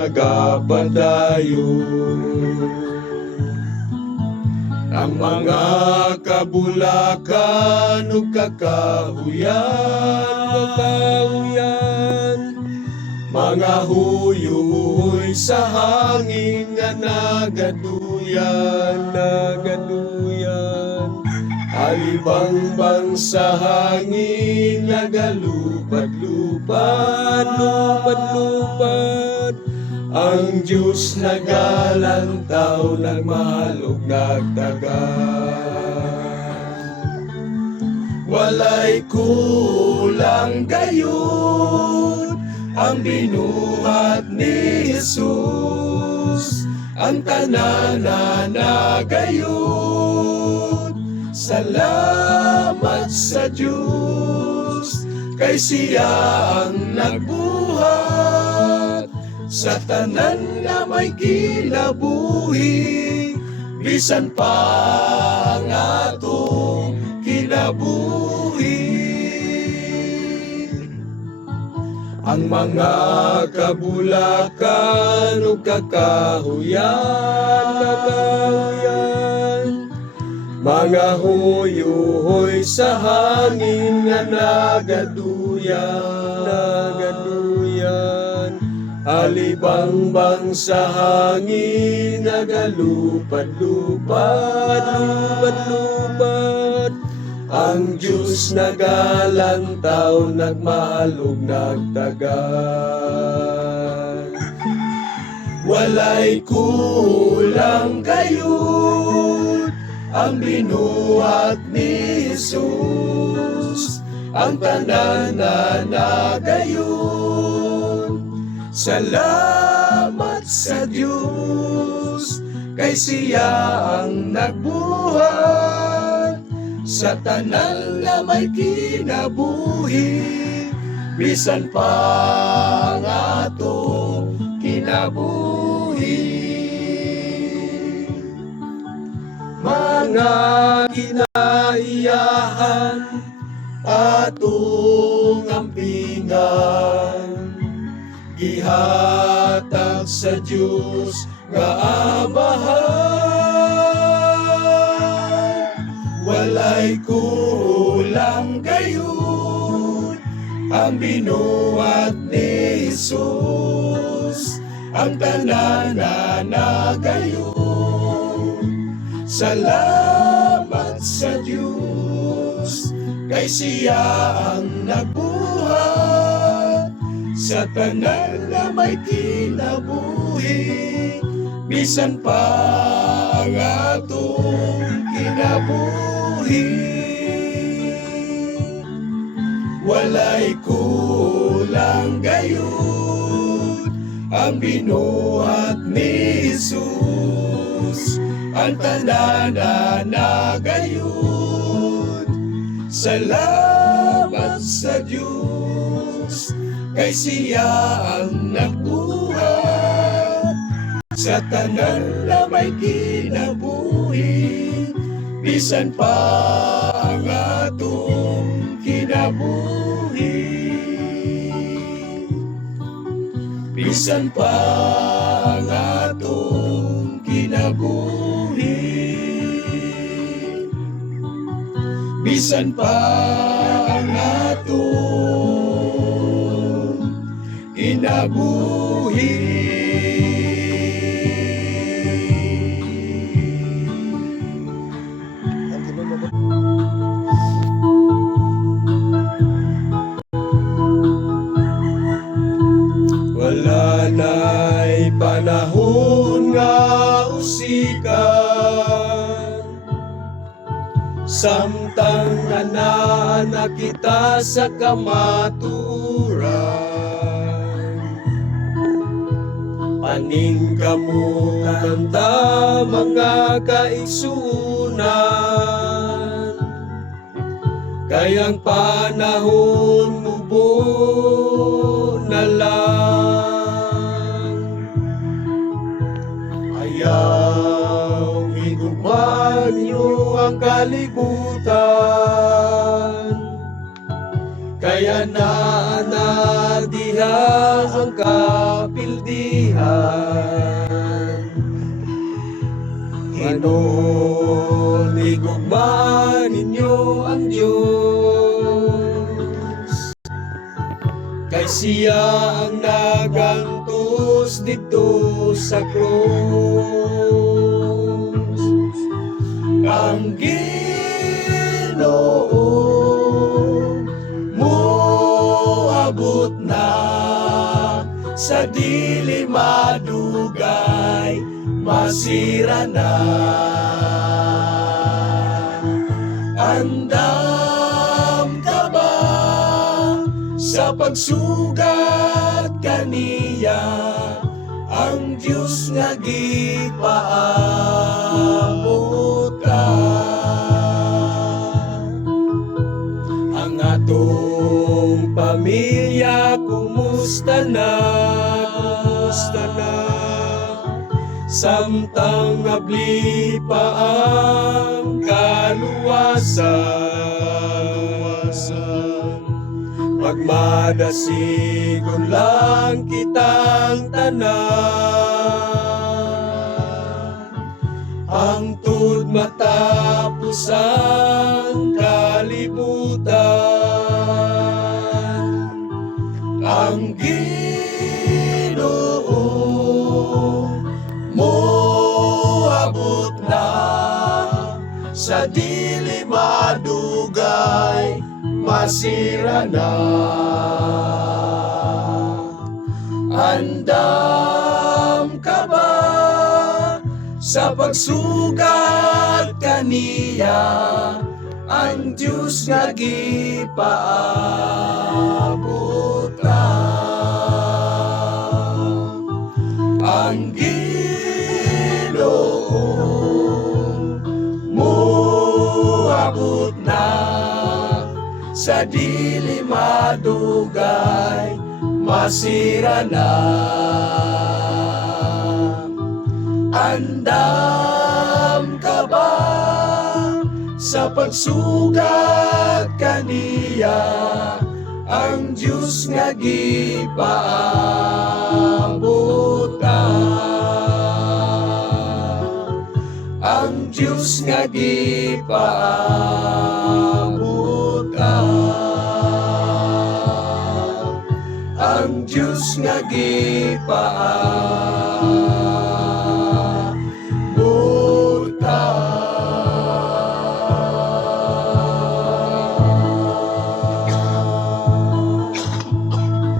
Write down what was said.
nagapadayon. Ang mga kabulakan ug kakahuyan, mga huyoy sa hangin nga nagaduyan, alibangbang sa hangin nagalupad-lupad, ang Diyos nagalantaw, nagmahalog, nagtagan. Walay kulang gayon ang binuhat ni Jesus, ang tanan na gayon. Salamat sa Diyos, kay siya ang nagbuhat sa tanan na may kinabuhi, bisan pa ang atong kinabuhi. Ang mga kabulakan ug kakahuyan, mga huyoy sa hangin nga nagaduyan, alibangbang sa hangin nagalupad-lupad, ang Diyos nagalantaw, nagmahalog, nagtagan. Walay kulang gayon ang binuhat ni Jesus, ang tanan na gayon. Salamat sa Diyos, kay siya ang nagbuhat sa tanan na may kinabuhi, bisan pa ang atong kinabuhi. Mga kinaiyahan atong ampingan, gihatag sa Diyos nga Amahan. Walay kulang gayon ang binuhat ni Jesus, ang tanan na gayon. Salamat sa Diyos, kay siya ang nagbuhat sa tanan na may kinabuhi, bisan pa ang atong kinabuhi. Walay kulang gayon ang binuhat ni Jesus, ang tanan na gayon. Salamat sa Diyos, kay siya ang nagbuhat sa tanan na may kinabuhi, bisan pa ang atong kinabuhi, bisan pa ang atong kinabuhi, bisan pa ang atong kinabuhi. Wala na'y panahon nga usikan, samtang na kita sa kamaturan. Paningkamutan ta mga kaigsunan, kayang panahon mubo na lang. Ayaw higuman niyo ang kalibutan, kaya na diha ang kapildihan. Ganoon igugma ninyo ang Diyos, kay siya ang nagantos dito sa krus. Ang Ginoo moabot na sa dili madugay, masira na. Andam ka ba sa pagsugat kaniya, ang Diyos nga gipaabot ka. Ang atong pamilya kumusta na, kumusta na, samtang abli pa ang kaluwasan. Magmadasigon lang kitang tanan, hangtod matapos ang kalibutan. Ang Ginoo moabot na sa dili madugay, masira na. Andam ka ba sa pagsugat kaniya, ang Diyos nga gipaabot ka. Ang Ginoo moabot na sa dili madugay, masira na. Andam ka ba sa pagsugat kaniya, ang Diyos nga gipaabot ka. Ang Diyos nga gipaabot ka. Ang Diyos nga gipaabot